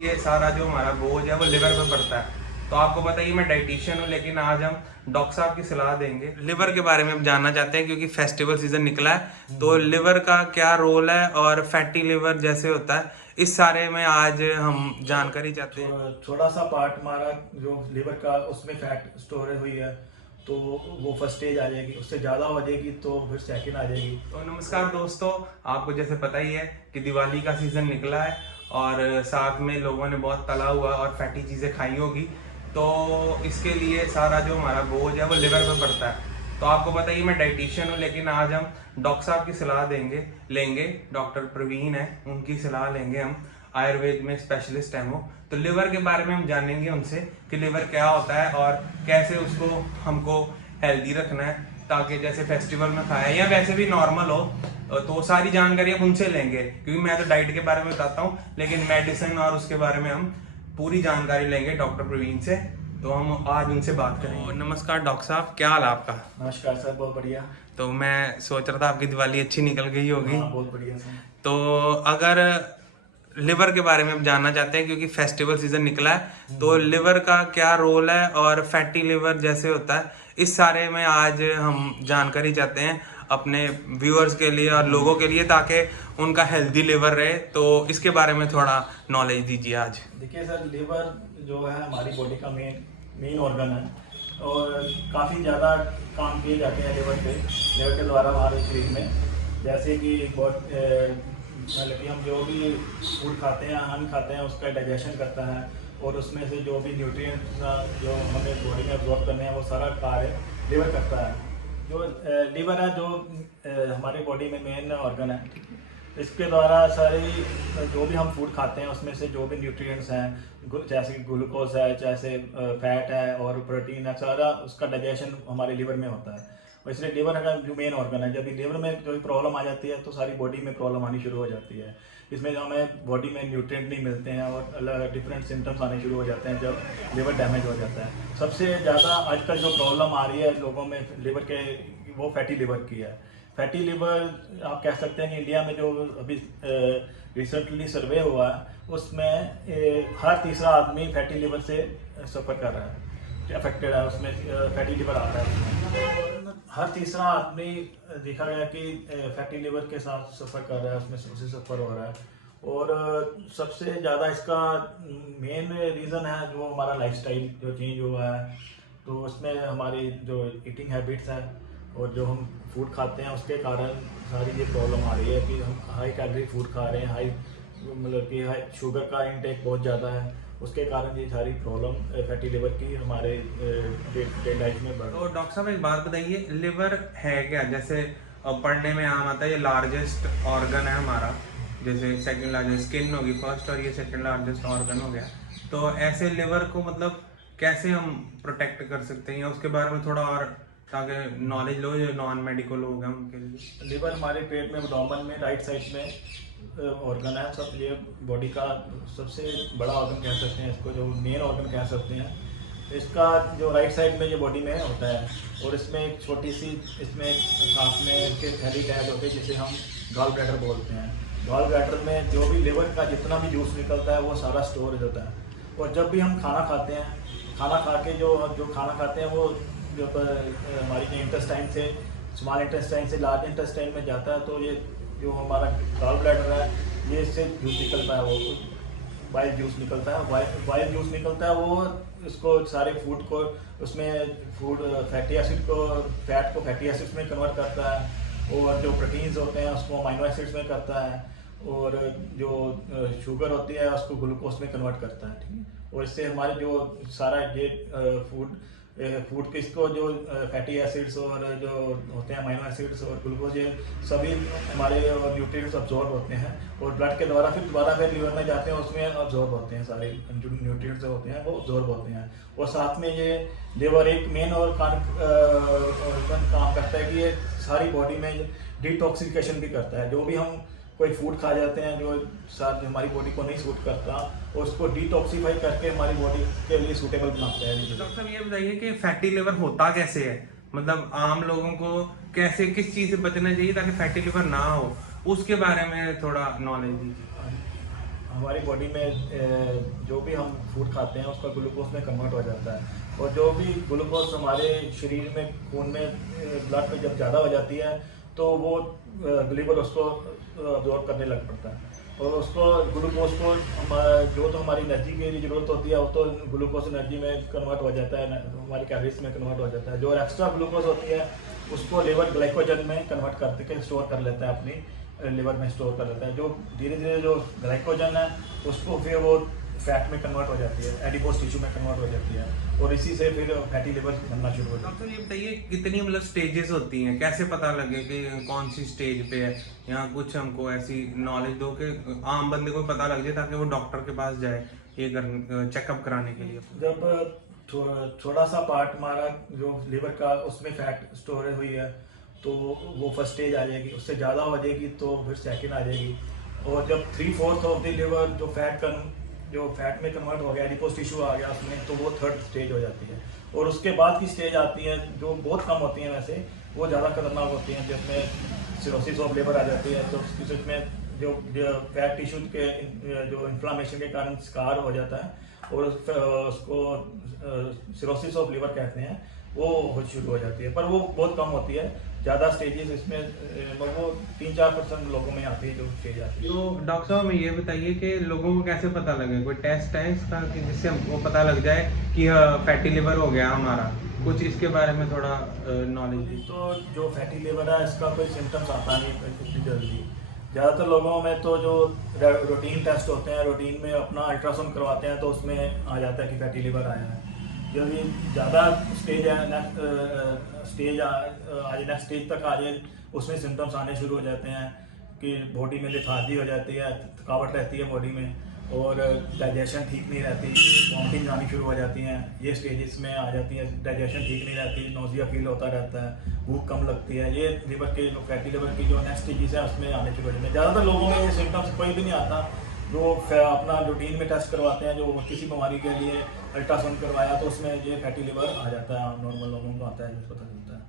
ये सारा जो हमारा बोझ है वो लिवर पे पड़ता है। तो आपको पता ही मैं डाइटिशियन हूँ, लेकिन आज हम डॉक्टर साहब की सलाह देंगे। लिवर के बारे में हम जानना चाहते हैं क्योंकि फेस्टिवल सीजन निकला है, तो लिवर का क्या रोल है और फैटी लिवर जैसे होता है, इस सारे में आज हम जानकारी चाहते हैं। थोड़ा सा पार्ट हमारा जो लिवर का उसमें फैट स्टोरेज हुई है, तो वो फर्स्ट स्टेज आ जाएगी। उससे ज़्यादा हो जाएगी तो फिर सेकंड आ जाएगी। तो नमस्कार दोस्तों, आपको जैसे पता ही है कि दिवाली का सीजन निकला है और साथ में लोगों ने बहुत तला हुआ और फैटी चीज़ें खाई होगी, तो इसके लिए सारा जो हमारा बोझ है वो लिवर पे पड़ता है। तो आपको पता ही मैं डाइटिशियन हूँ, लेकिन आज हम डॉक्टर साहब की सलाह लेंगे। डॉक्टर प्रवीण है, उनकी सलाह लेंगे हम। आयुर्वेद में स्पेशलिस्ट हैं वो। तो लिवर के बारे में हम जानेंगे उनसे कि लिवर क्या होता है और कैसे उसको हमको हेल्दी रखना है, ताकि जैसे फेस्टिवल में खाया या वैसे भी नॉर्मल हो। तो सारी जानकारी हम उनसे लेंगे, क्योंकि मैं तो डाइट के बारे में बताता हूँ, लेकिन मेडिसिन और उसके बारे में हम पूरी जानकारी लेंगे डॉक्टर प्रवीण से। तो हम आज उनसे बात करेंगे। तो नमस्कार डॉक्टर साहब, क्या हाल है आपका? नमस्कार सर, बहुत बढ़िया। तो मैं सोच रहा था आपकी दिवाली अच्छी निकल गई होगी। हाँ, बहुत बढ़िया सर। तो अगर लिवर के बारे में हम जानना चाहते हैं क्योंकि फेस्टिवल सीजन निकला है, तो लिवर का क्या रोल है और फैटी लिवर जैसे होता है, इस सारे में आज हम जानकारी चाहते हैं अपने व्यूअर्स के लिए और लोगों के लिए, ताकि उनका हेल्दी लिवर रहे। तो इसके बारे में थोड़ा नॉलेज दीजिए आज। देखिए सर, लिवर जो है हमारी बॉडी का मेन मेन ऑर्गन है, और काफ़ी ज़्यादा काम किए जाते हैं लिवर के द्वारा हमारे शरीर में। जैसे कि बहुत मतलब कि हम जो भी फूड खाते हैं, अन्न खाते हैं, उसका डाइजेशन करता है, और उसमें से जो भी न्यूट्रिएंट्स जो हमें बॉडी में अब्जॉर्ब करने हैं वो सारा कार्य लिवर करता है। जो लिवर है, जो हमारी बॉडी में मेन ऑर्गन है, इसके द्वारा सारी जो भी हम फूड खाते हैं उसमें से जो भी न्यूट्रिएंट्स हैं, जैसे कि ग्लूकोज है, जैसे फैट है और प्रोटीन है, सारा उसका डाइजेशन हमारे लिवर में होता है। और इसलिए लिवर का जो मेन ऑर्गन है, जब लिवर में जो प्रॉब्लम आ जाती है तो सारी बॉडी में प्रॉब्लम आनी शुरू हो जाती है। इसमें जो हमें बॉडी में न्यूट्रिएंट नहीं मिलते हैं और डिफरेंट सिम्टम्स आने शुरू हो जाते हैं जब लिवर डैमेज हो जाता है। सबसे ज़्यादा आजकल जो प्रॉब्लम आ रही है लोगों में लिवर के, वो फैटी लिवर की है। फैटी लिवर आप कह सकते हैं कि इंडिया में जो अभी रिसेंटली सर्वे हुआ है उसमें हर तीसरा आदमी फैटी लिवर से सफ़र कर रहा है, अफेक्टेड है, उसमें फैटी लिवर आता है। हर तीसरा आदमी देखा गया कि फैटी लिवर के साथ सफ़र कर रहा है, उसमें उससे सफ़र हो रहा है। और सबसे ज़्यादा इसका मेन रीज़न है जो हमारा लाइफस्टाइल जो चेंज हुआ है। तो उसमें हमारी जो ईटिंग हैबिट्स हैं और जो हम फूड खाते हैं उसके कारण सारी ये प्रॉब्लम आ रही है कि हम हाई कैलोरी फूड खा रहे हैं, हाई मतलब कि हाई शुगर का इंटेक बहुत ज़्यादा है। उसके कारण ये सारी प्रॉब्लम फैटी लिवर की हमारे डे लाइफ में बढ़। तो डॉक्टर साहब एक बात बताइए, लिवर है क्या? जैसे पढ़ने में आम आता है ये लार्जेस्ट ऑर्गन है हमारा, जैसे सेकंड लार्जेस्ट स्किन होगी फर्स्ट, और ये सेकंड लार्जेस्ट ऑर्गन हो गया। तो ऐसे लिवर को मतलब कैसे हम प्रोटेक्ट कर सकते हैं, या उसके बारे में थोड़ा और, ताकि नॉलेज लो जो नॉन मेडिकल लोग हैं उनके लिए। लिवर हमारे पेट में, एब्डोमेन में, राइट साइड में ऑर्गन है। सब ये बॉडी का सबसे बड़ा ऑर्गन कह सकते हैं इसको, जो मेन ऑर्गन कह सकते हैं। इसका जो राइट साइड में ये बॉडी में होता है, और इसमें एक छोटी सी, इसमें सांस में इसके थैली टैग होते हैं जिसे हम गॉल ब्लैडर बोलते हैं। गॉल ब्लैडर में जो भी लिवर का जितना भी जूस निकलता है वो सारा स्टोर हो जाता है। और जब भी हम खाना खाते हैं, खाना खा के जो जो खाना खाते हैं वो जो हमारी इंटेस्टाइन से, स्मॉल इंटेस्टाइन से लार्ज इंटेस्टाइन में जाता है। तो ये जो हमारा गॉल ब्लैडर है, ये इससे जूस निकलता है, वो वाइल जूस निकलता है। वाइल जूस निकलता है, वो इसको सारे फूड को, उसमें फूड फैटी एसिड को, फैट को फैटी एसिड्स में कन्वर्ट करता है, और जो प्रोटीन्स होते हैं उसको अमीनो एसिड्स में करता है, और जो शुगर होती है उसको ग्लूकोज में कन्वर्ट करता है। ठीक है। और इससे हमारे जो सारा ये फूड किसको जो फैटी एसिड्स और जो होते हैं अमीनो एसिड्स और ग्लूकोज, ये सभी हमारे न्यूट्रिएंट्स अब्जॉर्ब होते हैं और ब्लड के द्वारा फिर दोबारा फिर लिवर में जाते हैं, उसमें अब्जॉर्ब होते हैं, सारे जो न्यूट्रिएंट्स होते हैं वो अब्जॉर्ब होते हैं। और साथ में ये लिवर एक मेन और काम करता है कि ये सारी बॉडी में डिटॉक्सिफिकेशन भी करता है। जो भी हम कोई फूड खा जाते हैं जो साथ हमारी बॉडी को नहीं सूट करता, और उसको डिटॉक्सिफाई करके हमारी बॉडी के लिए सूटेबल बनाते हैं। डॉक्टर साहब ये बताइए कि फैटी लिवर होता कैसे है, मतलब आम लोगों को कैसे, किस चीज से बचना चाहिए ताकि फैटी लिवर ना हो, उसके बारे में थोड़ा नॉलेज दीजिए। हमारी बॉडी में जो भी हम फूड खाते हैं उसका ग्लूकोज में कन्वर्ट हो जाता है, और जो भी ग्लूकोज हमारे शरीर में खून में ब्लड में जब ज़्यादा हो जाती है तो वो लीवर उसको अब्जॉर्ब करने लग पड़ता है, और उसको ग्लूकोज को जो तो हमारी एनर्जी की ज़रूरत होती है वो तो ग्लूकोज एनर्जी में कन्वर्ट हो जाता है, हमारी कैलोरीज में कन्वर्ट हो जाता है। जो एक्स्ट्रा ग्लूकोज होती है उसको लीवर ग्लाइकोजन में कन्वर्ट करके स्टोर कर लेता है, अपनी लीवर में स्टोर कर लेता है। जो धीरे धीरे जो ग्लाइकोजन है उसको फिर वो फैट में कन्वर्ट हो जाती है, एडिपोज टिश्यू में कन्वर्ट हो जाती है, और इसी से फिर फैटी लिवर बनना शुरू हो जाता है। डॉक्टर ये बताइए कितनी मतलब स्टेजेस होती हैं, कैसे पता लगे कि कौन सी स्टेज पे है, या कुछ हमको ऐसी नॉलेज दो कि आम बंदे को पता लग जाए ताकि वो डॉक्टर के पास जाए ये चेकअप कराने के लिए। जब थोड़ा सा पार्ट हमारा जो लिवर का उसमें फैट स्टोर हुई है तो वो फर्स्ट स्टेज आ जाएगी, उससे ज़्यादा हो जाएगी तो फिर सेकंड आ जाएगी, और जब 3/4 ऑफ द लिवर जो फैट में कन्वर्ट हो गया, एडिपोज टिश्यू आ गया उसमें, तो वो थर्ड स्टेज हो जाती है। और उसके बाद की स्टेज आती है जो बहुत कम होती हैं वैसे, वो ज़्यादा खतरनाक होती हैं, जिसमें सिरोसिस ऑफ लिवर आ जाती है। तो इसमें जो फैट टिश्यू के जो इन्फ्लामेशन के कारण स्कार हो जाता है और उसको सिरोसिस ऑफ लिवर कहते हैं, वो शुरू हो जाती है, पर वो बहुत कम होती है। ज़्यादा स्टेजेस इसमें वो 3-4% लोगों में आती है जो स्टेज आती है। तो डॉक्टर साहब हमें ये बताइए कि लोगों को कैसे पता लगे, कोई टेस्ट है इसका कि जिससे हमको पता लग जाए कि फैटी लिवर हो गया हमारा, कुछ इसके बारे में थोड़ा नॉलेज दीजिए। तो जो फैटी लिवर है इसका कोई सिम्टम्स आता नहीं इतनी जल्दी। ज़्यादातर लोगों में तो जो रूटीन टेस्ट होते हैं, रूटीन में अपना अल्ट्रासाउंड करवाते हैं तो उसमें आ जाता है कि फैटी लिवर आया है। जब ये ज़्यादा स्टेज है, नेक्स्ट स्टेज तक आ जाए, उसमें सिम्टम्स आने शुरू हो जाते हैं कि बॉडी में लेथार्जी हो जाती है, थकावट रहती है बॉडी में, और डाइजेशन ठीक नहीं रहती, वॉमिटिंग आनी शुरू हो जाती हैं। ये स्टेजेस में आ जाती हैं, डाइजेशन ठीक नहीं रहती, नोजिया फील होता रहता है, भूख कम लगती है। ये लिवर के जो फैटी लिवर की जो नेक्स्ट स्टेजेस है उसमें आने शुरू हो जाते हैं। ज़्यादातर लोगों में ये सिम्टम्स कोई भी नहीं आता, जो अपना रूटीन में टेस्ट करवाते हैं, जो किसी बीमारी के लिए अल्ट्रासाउंड करवाया तो उसमें ये फैटी लिवर आ जाता है, नॉर्मल लोगों को आता है, जो पता चलता है।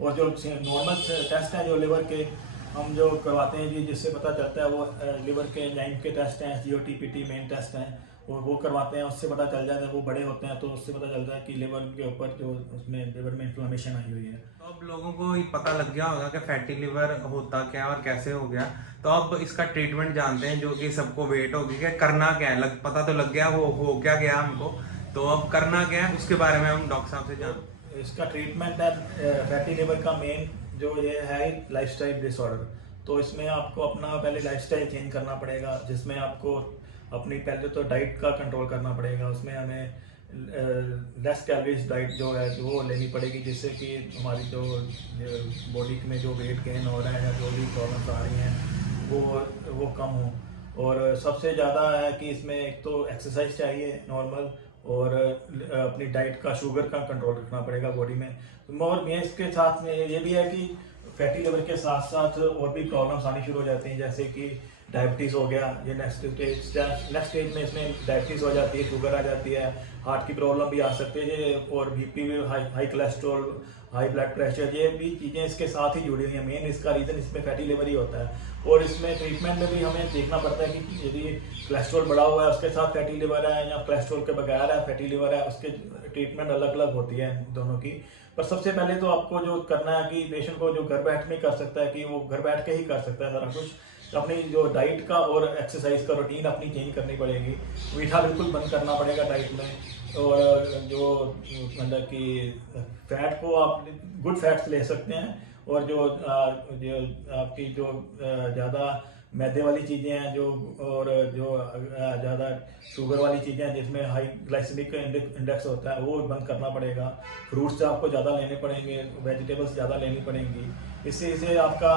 और जो नॉर्मल टेस्ट हैं जो लिवर के हम जो करवाते हैं जी, जिससे पता चलता है वो लिवर के एंजाइम के टेस्ट हैं, GOT-PT मेन टेस्ट हैं, और वो करवाते हैं, उससे पता चल जाता है। वो बड़े होते हैं तो उससे पता चलता है कि लिवर के ऊपर जो उसमें लिवर में इन्फ्लेमेशन आई हुई है। तो अब लोगों को ये पता लग गया होगा कि फैटी लिवर होता क्या और कैसे हो गया, तो अब इसका ट्रीटमेंट जानते हैं, जो कि सबको वेट होगी कि करना क्या है। पता तो लग गया वो हो क्या गया हमको, तो अब करना क्या है उसके बारे में हम डॉक्टर साहब से जान। इसका ट्रीटमेंट है फैटी लिवर का मेन जो ये है लाइफस्टाइल डिसऑर्डर। तो इसमें आपको अपना पहले लाइफस्टाइल चेंज करना पड़ेगा, जिसमें आपको अपनी पहले तो डाइट का कंट्रोल करना पड़ेगा। उसमें हमें लेस कैलोरीज डाइट जो है वो लेनी पड़ेगी, जिससे कि हमारी जो बॉडी में जो वेट गेन हो रहा है या जो भी प्रॉब्लम्स आ रही हैं वो कम हो। और सबसे ज़्यादा है कि इसमें एक तो एक्सरसाइज चाहिए नॉर्मल, और अपनी डाइट का शुगर का कंट्रोल रखना पड़ेगा बॉडी में। और ये इसके साथ में ये भी है कि फैटी लिवर के साथ साथ और भी प्रॉब्लम्स आनी शुरू हो जाती हैं, जैसे कि डायबिटीज़ हो गया। ये नेक्स्ट स्टेज में इसमें डायबिटीज़ हो जाती है, शुगर आ जाती है, हार्ट की प्रॉब्लम भी आ सकती है ये, और BP भी, high cholesterol, high blood pressure, ये भी चीज़ें इसके साथ ही जुड़ी हुई हैं। मेन इसका रीज़न इसमें फैटी लिवर ही होता है। और इसमें ट्रीटमेंट में भी हमें देखना पड़ता है कि यदि कोलेस्ट्रॉल बढ़ा हुआ है उसके साथ फैटी लिवर है, या कोलेस्ट्रॉल के बगैर है फैटी लिवर है, उसके ट्रीटमेंट अलग अलग होती है दोनों की। पर सबसे पहले तो आपको जो करना है कि पेशेंट को जो घर बैठ में कर सकता है कि वो घर बैठ के ही कर सकता है सारा कुछ। अपनी जो डाइट का और एक्सरसाइज का रूटीन अपनी चेंज करनी पड़ेगी, मीठा बिल्कुल बंद करना पड़ेगा डाइट में, और जो मतलब कि फैट को आप गुड फैट्स ले सकते हैं, और जो आपकी जो ज़्यादा मैदे वाली चीज़ें हैं जो, और जो ज़्यादा शुगर वाली चीज़ें हैं जिसमें हाई ग्लाइसेमिक इंडेक्स होता है, वो बंद करना पड़ेगा। फ्रूट्स आपको ज़्यादा लेने पड़ेंगे, वेजिटेबल्स ज़्यादा लेनी पड़ेंगी। इससे आपका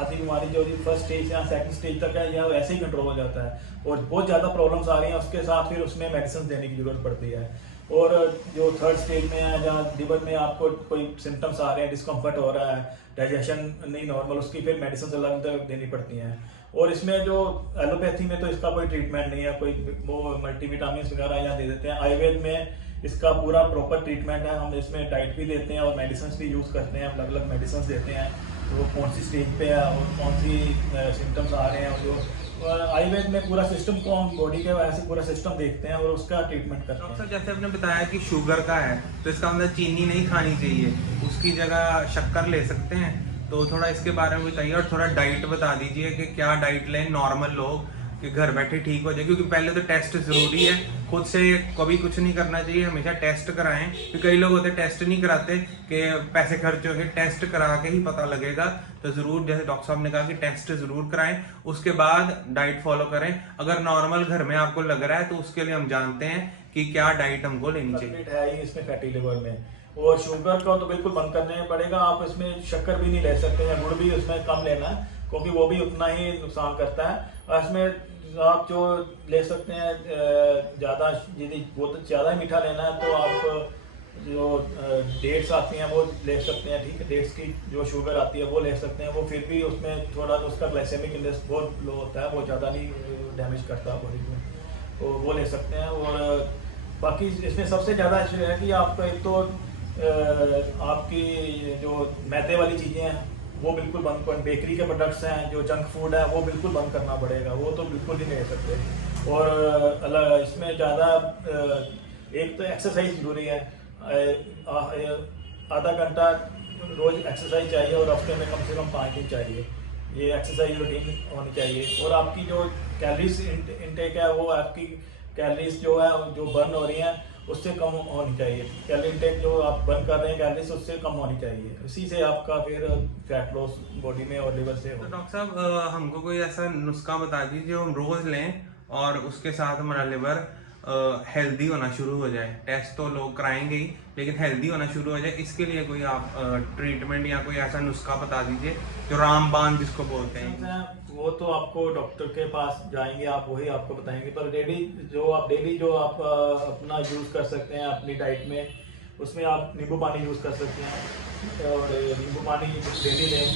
आधी बीमारी जो फर्स्ट स्टेज या सेकंड स्टेज तक है या ऐसे ही कंट्रोल हो जाता है। और बहुत ज़्यादा प्रॉब्लम्स आ रही हैं उसके साथ फिर उसमें मेडिसिन देने की ज़रूरत पड़ती है। और जो थर्ड स्टेज में है जहाँ लिवर में आपको कोई सिम्टम्स आ रहे हैं, डिस्कम्फर्ट हो रहा है, डाइजेशन नहीं नॉर्मल, उसकी फिर मेडिसिन अलग देनी पड़ती हैं। और इसमें जो एलोपैथी में तो इसका कोई ट्रीटमेंट नहीं है, कोई वो मल्टीविटामिन वगैरह यहाँ दे देते हैं। आयुर्वेद में इसका पूरा प्रॉपर ट्रीटमेंट है, हम इसमें डाइट भी देते हैं और मेडिसिन भी यूज़ करते हैं, अलग अलग मेडिसिन देते हैं। तो वो कौन सी स्टेज पे है और कौन सी सिम्टम्स आ रहे हैं, जो और आयुर्वेद में पूरा सिस्टम को हम बॉडी के वजह से पूरा सिस्टम देखते हैं और उसका ट्रीटमेंट करते डॉक्टर हैं। साहब जैसे आपने बताया कि शुगर का है तो इसका मतलब चीनी नहीं खानी चाहिए, उसकी जगह शक्कर ले सकते हैं, तो थोड़ा इसके बारे में बताइए और थोड़ा डाइट बता दीजिए कि क्या डाइट लें नॉर्मल लोग कि घर बैठे ठीक हो जाए, क्योंकि पहले तो टेस्ट जरूरी है, खुद से कभी कुछ नहीं करना चाहिए, हमेशा टेस्ट कराएं, क्योंकि कई लोग होते हैं टेस्ट नहीं कराते कि पैसे खर्च होंगे, टेस्ट करा के ही पता लगेगा। तो जरूर जैसे डॉक्टर साहब ने कहा कि टेस्ट जरूर कराएं, उसके बाद डाइट फॉलो करें। अगर नॉर्मल घर में आपको लग रहा है तो उसके लिए हम जानते हैं कि क्या डाइट हमको लेनी चाहिए। कंप्लीट है ही इसमें फैटी लिवर में, और शुगर का तो बिल्कुल बंद करना ही पड़ेगा। आप इसमें शक्कर भी नहीं ले सकते या गुड़ भी उसमें कम लेना है, क्योंकि वो भी उतना ही नुकसान करता है। और इसमें आप जो ले सकते हैं ज़्यादा, यदि बहुत ज़्यादा मीठा लेना है तो आप जो डेट्स आती हैं वो ले सकते हैं, ठीक है, डेट्स की जो शुगर आती है वो ले सकते हैं, वो फिर भी उसमें थोड़ा उसका ग्लाइसेमिक इंडेक्स बहुत लो होता है, वो ज़्यादा नहीं डैमेज करता बॉडी को, तो वो ले सकते हैं। और बाकी इसमें सबसे ज़्यादा जो है कि आपका एक तो आपकी जो मैदे वाली चीज़ें हैं वो बिल्कुल बंद कर, बेकरी के प्रोडक्ट्स हैं, जो जंक फूड है वो बिल्कुल बंद करना पड़ेगा, वो तो बिल्कुल ही नहीं ले सकते। और अलग इसमें ज़्यादा एक तो एक्सरसाइज ज़रूरी है, आधा घंटा रोज़ एक्सरसाइज चाहिए और हफ्ते में कम से कम 5 दिन चाहिए, ये एक्सरसाइज रूटीन होनी चाहिए। और आपकी जो कैलोरीज इनटेक है वो आपकी कैलोरीज जो है जो बर्न हो रही हैं उससे कम होनी चाहिए, कैलोरी इनटेक जो आप बर्न कर रहे हैं कैलोरीज उससे कम होनी चाहिए, इसी से आपका फिर फैट लॉस बॉडी में और लिवर से तो हो। डॉक्टर साहब हमको कोई ऐसा नुस्खा बता दीजिए जो हम रोज लें और उसके साथ हमारा लिवर हेल्दी होना शुरू हो जाए। टेस्ट तो लोग कराएंगे ही, लेकिन हेल्दी होना शुरू हो जाए, इसके लिए कोई आप ट्रीटमेंट या कोई ऐसा नुस्खा बता दीजिए जो रामबाण जिसको बोलते हैं। वो तो आपको डॉक्टर के पास जाएंगे, आप वही आपको बताएंगे, पर डेली जो आप अपना यूज़ कर सकते हैं अपनी डाइट में, उसमें आप नींबू पानी यूज़ कर सकते हैं और नींबू पानी डेली लें,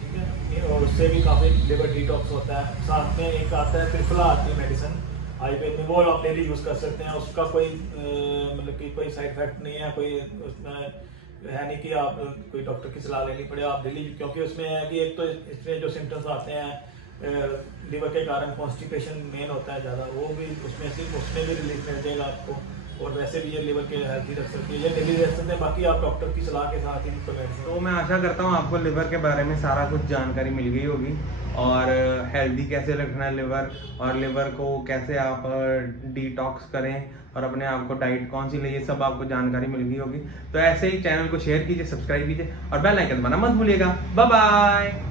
ठीक है, और उससे भी काफ़ी लिवर डिटॉक्स होता है। साथ में एक आता है त्रिफला आती है मेडिसिन आयुर्वेद में, वो आप डेली यूज़ कर सकते हैं, उसका कोई मतलब कि कोई साइड इफेक्ट नहीं है, कोई उसमें है नहीं कि आप कोई डॉक्टर की सलाह लेनी पड़े, आप डेली, क्योंकि उसमें है कि एक तो इसमें जो सिम्टम्स आते हैं लिवर के कारण कॉन्स्टिपेशन मेन होता है ज़्यादा, वो भी उसमें भी रिलीफ मिल जाएगा आपको, और वैसे भी ये लिवर के हेल्थी रख सकती है, ये डेली रख सकते हैं। बाकी आप डॉक्टर की सलाह के साथ ही तो मैं आशा करता हूँ आपको लिवर के बारे में सारा कुछ जानकारी मिल गई होगी और हेल्दी कैसे रखना है लिवर, और लिवर को कैसे आप डिटॉक्स करें और अपने आप को डाइट कौन सी ले, ये सब आपको जानकारी मिल गई होगी। तो ऐसे ही चैनल को शेयर कीजिए, सब्सक्राइब कीजिए और बेल आइकन दबाना मत भूलिएगा। Bye bye.